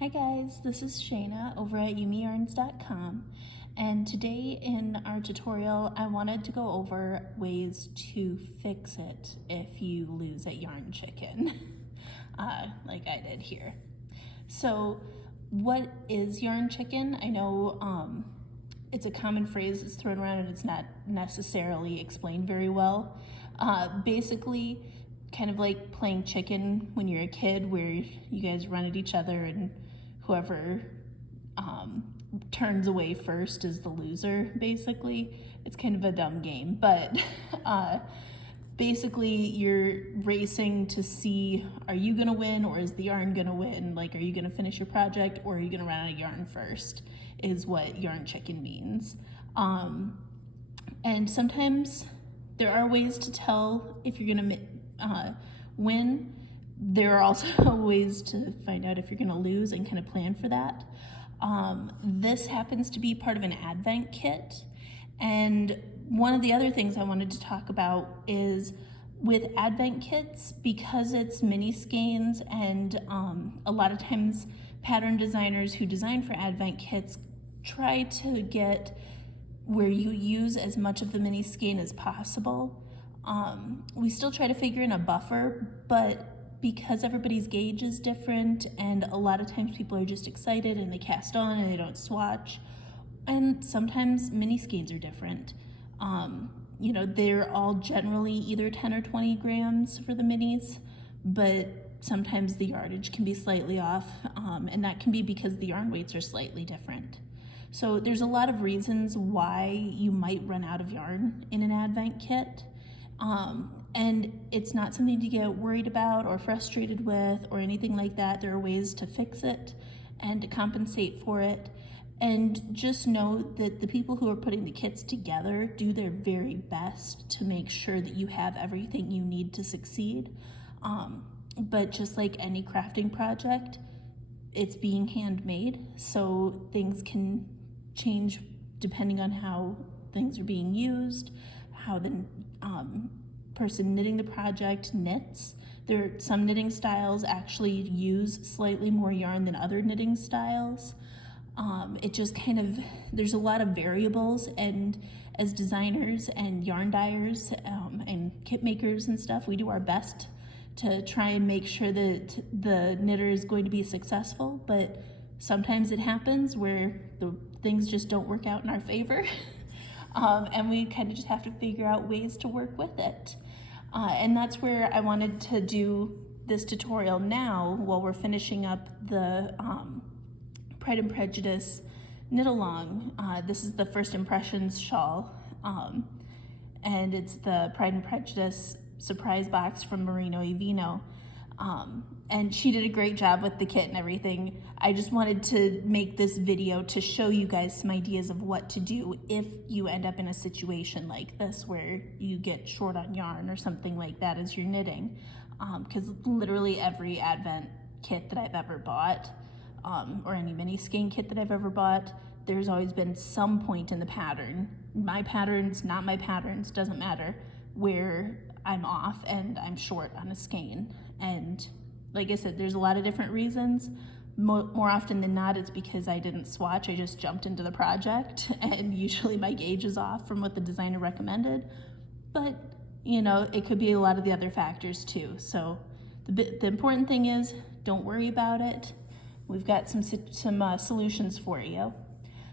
Hi guys, this is Shayna over at yumiyarns.com, and today in our tutorial I wanted to go over ways to fix it if you lose at Yarn Chicken, like I did here. So what is Yarn Chicken? I know it's a common phrase that's thrown around and it's not necessarily explained very well. Basically, kind of like playing chicken when you're a kid, where you guys run at each other and whoever turns away first is the loser, basically. It's kind of a dumb game, but basically you're racing to see, are you gonna win or is the yarn gonna win? Like, are you gonna finish your project or are you gonna run out of yarn first, is what Yarn Chicken means. And sometimes there are ways to tell if you're gonna win. There are also ways to find out if you're gonna lose and kind of plan for that. This happens to be part of an advent kit. And one of the other things I wanted to talk about is with advent kits, because it's mini skeins and a lot of times pattern designers who design for advent kits try to get where you use as much of the mini skein as possible. We still try to figure in a buffer, but because everybody's gauge is different and a lot of times people are just excited and they cast on and they don't swatch, and sometimes mini skeins are different. You know, they're all generally either 10 or 20 grams for the minis, but sometimes the yardage can be slightly off, and that can be because the yarn weights are slightly different. So there's a lot of reasons why you might run out of yarn in an advent kit. And it's not something to get worried about or frustrated with or anything like that. There are ways to fix it and to compensate for it. And just know that the people who are putting the kits together do their very best to make sure that you have everything you need to succeed. But just like any crafting project, it's being handmade, so things can change depending on how things are being used, how the person knitting the project knits. Some knitting styles actually use slightly more yarn than other knitting styles. It just kind of, there's a lot of variables, and as designers and yarn dyers and kit makers and stuff, we do our best to try and make sure that the knitter is going to be successful, but sometimes it happens where the things just don't work out in our favor. And we kind of just have to figure out ways to work with it. And that's where I wanted to do this tutorial now while we're finishing up the Pride and Prejudice knit along. This is the First Impressions shawl, and it's the Pride and Prejudice surprise box from Merino e Vino. And she did a great job with the kit and everything. I just wanted to make this video to show you guys some ideas of what to do if you end up in a situation like this where you get short on yarn or something like that as you're knitting. Because literally every advent kit that I've ever bought, or any mini skein kit that I've ever bought, there's always been some point in the pattern, my patterns, not my patterns, doesn't matter, where I'm off and I'm short on a skein. And like I said, there's a lot of different reasons. More often than not, it's because I didn't swatch. I just jumped into the project, and usually my gauge is off from what the designer recommended. But, you know, it could be a lot of the other factors too. So the important thing is, don't worry about it. We've got some solutions for you.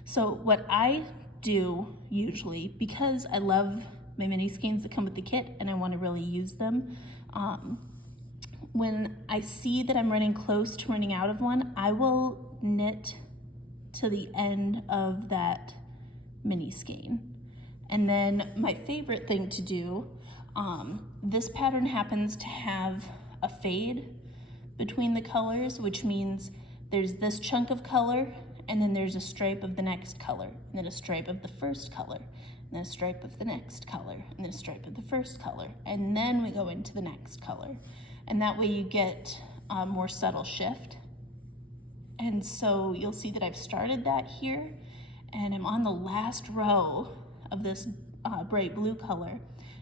So what I do usually, because I love my mini skeins that come with the kit and I want to really use them, when I see that I'm running close to running out of one, I will knit to the end of that mini skein. And then my favorite thing to do, this pattern happens to have a fade between the colors, which means there's this chunk of color, and then there's a stripe of the next color, and then a stripe of the first color, and then a stripe of the next color, and then a stripe of the first color, and then we go into the next color. And that way you get a more subtle shift. And so you'll see that I've started that here, and I'm on the last row of this bright blue color,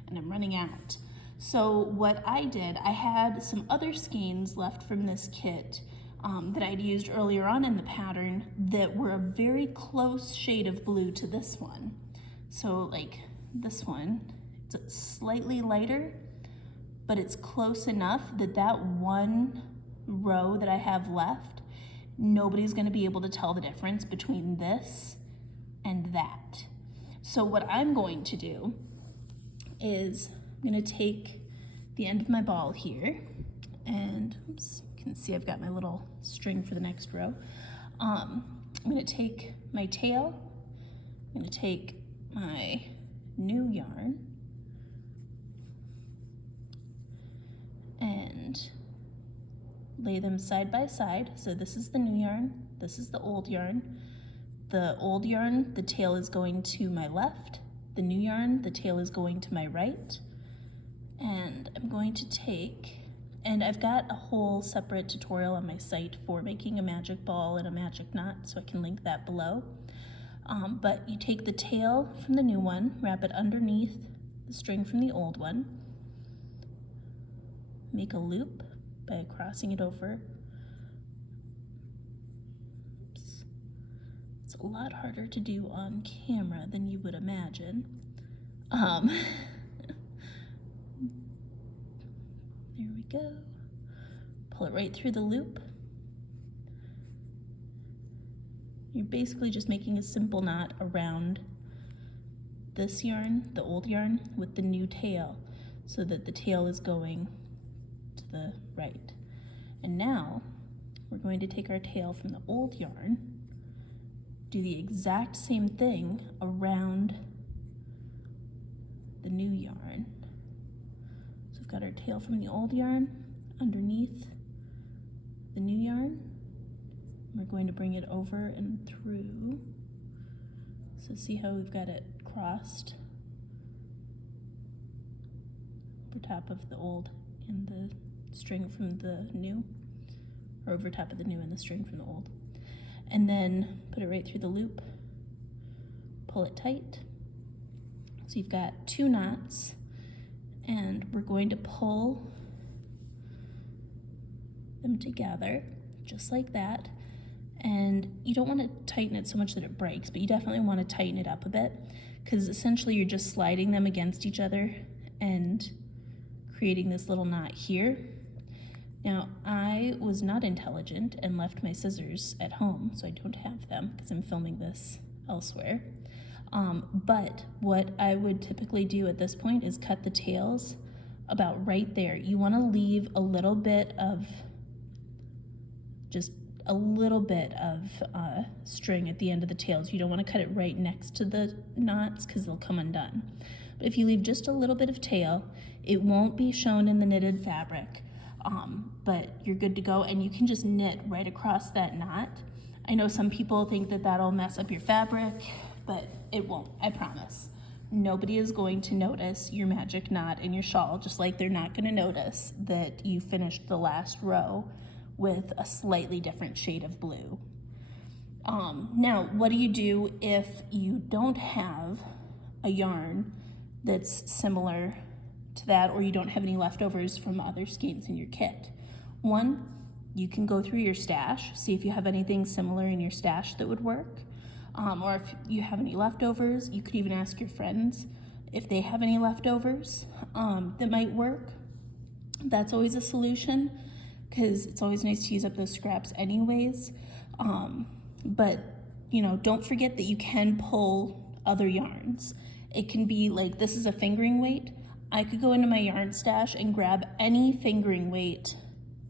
and I'm running out. So what I did, I had some other skeins left from this kit that I'd used earlier on in the pattern that were a very close shade of blue to this one. So like this one, it's slightly lighter, but it's close enough that that one row that I have left, nobody's gonna be able to tell the difference between this and that. So what I'm going to do is I'm gonna take the end of my ball here, and oops, you can see I've got my little string for the next row. I'm gonna take my tail, I'm gonna take my new yarn, and lay them side by side. So this is the new yarn, this is the old yarn. The old yarn, the tail is going to my left. The new yarn, the tail is going to my right. And I'm going to take, and I've got a whole separate tutorial on my site for making a magic ball and a magic knot, so I can link that below. But you take the tail from the new one, wrap it underneath the string from the old one, make a loop by crossing it over. Oops. It's a lot harder to do on camera than you would imagine. There we go. Pull it right through the loop. You're basically just making a simple knot around this yarn, the old yarn, with the new tail, so that the tail is going to the right. And now we're going to take our tail from the old yarn, do the exact same thing around the new yarn. So we've got our tail from the old yarn underneath the new yarn. We're going to bring it over and through. So see how we've got it crossed over top of the old and the string from the new, or over top of the new and the string from the old. And then put it right through the loop, pull it tight. So you've got 2 knots, and we're going to pull them together just like that. And you don't want to tighten it so much that it breaks, but you definitely want to tighten it up a bit, because essentially you're just sliding them against each other and creating this little knot here. Now, I was not intelligent and left my scissors at home, so I don't have them because I'm filming this elsewhere. But what I would typically do at this point is cut the tails about right there. You want to leave a little bit of, just a little bit of string at the end of the tails. You don't want to cut it right next to the knots because they'll come undone. But if you leave just a little bit of tail, it won't be shown in the knitted fabric, but you're good to go, and you can just knit right across that knot. I know some people think that that'll mess up your fabric, but it won't, I promise. Nobody is going to notice your magic knot in your shawl, just like they're not going to notice that you finished the last row with a slightly different shade of blue. Now, what do you do if you don't have a yarn that's similar to that, or you don't have any leftovers from other skeins in your kit? One, you can go through your stash, see if you have anything similar in your stash that would work. Or if you have any leftovers, you could even ask your friends if they have any leftovers that might work. That's always a solution, because it's always nice to use up those scraps anyways. But you know, don't forget that you can pull other yarns. It can be like, this is a fingering weight. I could go into my yarn stash and grab any fingering weight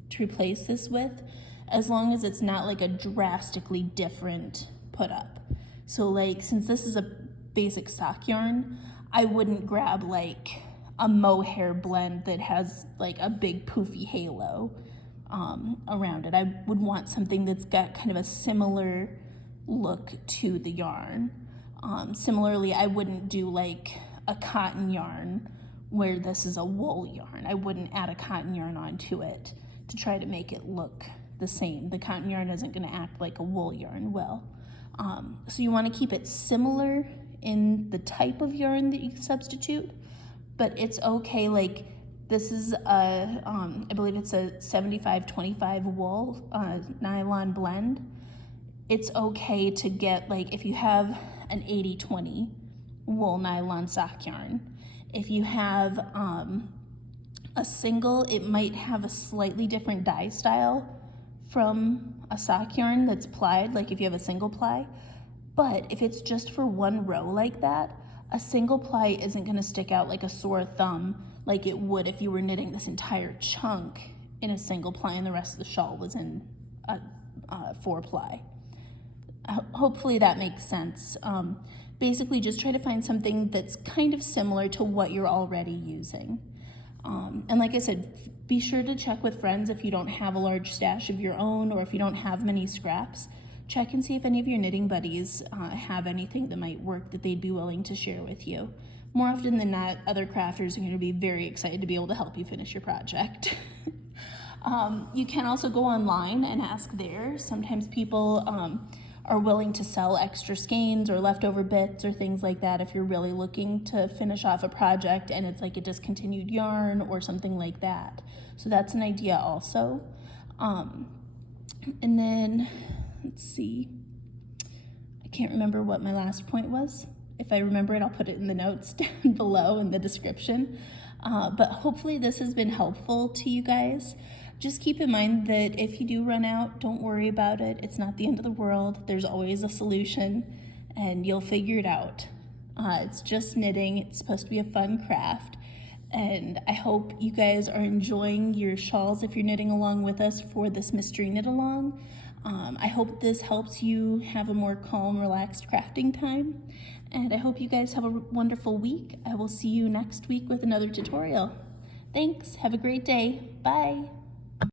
to replace this with, as long as it's not like a drastically different put up. So like, since this is a basic sock yarn, I wouldn't grab like a mohair blend that has like a big poofy halo around it. I would want something that's got kind of a similar look to the yarn. Similarly, I wouldn't do like a cotton yarn where this is a wool yarn. I wouldn't add a cotton yarn onto it to try to make it look the same. The cotton yarn isn't going to act like a wool yarn will. So you want to keep it similar in the type of yarn that you substitute, but it's okay, like This is a, I believe it's a 75-25 wool nylon blend. It's okay to get, like, if you have an 80-20 wool nylon sock yarn. If you have a single, it might have a slightly different dye style from a sock yarn that's plied, like if you have a single ply. But if it's just for one row like that, a single ply isn't going to stick out like a sore thumb like it would if you were knitting this entire chunk in a single ply and the rest of the shawl was in a 4-ply. Hopefully that makes sense. Basically just try to find something that's kind of similar to what you're already using. And like I said, be sure to check with friends if you don't have a large stash of your own, or if you don't have many scraps. Check and see if any of your knitting buddies have anything that might work that they'd be willing to share with you. More often than not, other crafters are going to be very excited to be able to help you finish your project. You can also go online and ask there. Sometimes people are willing to sell extra skeins or leftover bits or things like that if you're really looking to finish off a project and it's like a discontinued yarn or something like that. So that's an idea also. And then, let's see, I can't remember what my last point was. If I remember it, I'll put it in the notes down below in the description. But hopefully this has been helpful to you guys. Just keep in mind that if you do run out, don't worry about it. It's not the end of the world. There's always a solution and you'll figure it out. It's just knitting. It's supposed to be a fun craft. And I hope you guys are enjoying your shawls if you're knitting along with us for this mystery knit along. I hope this helps you have a more calm, relaxed crafting time. And I hope you guys have a wonderful week. I will see you next week with another tutorial. Thanks. Have a great day. Bye.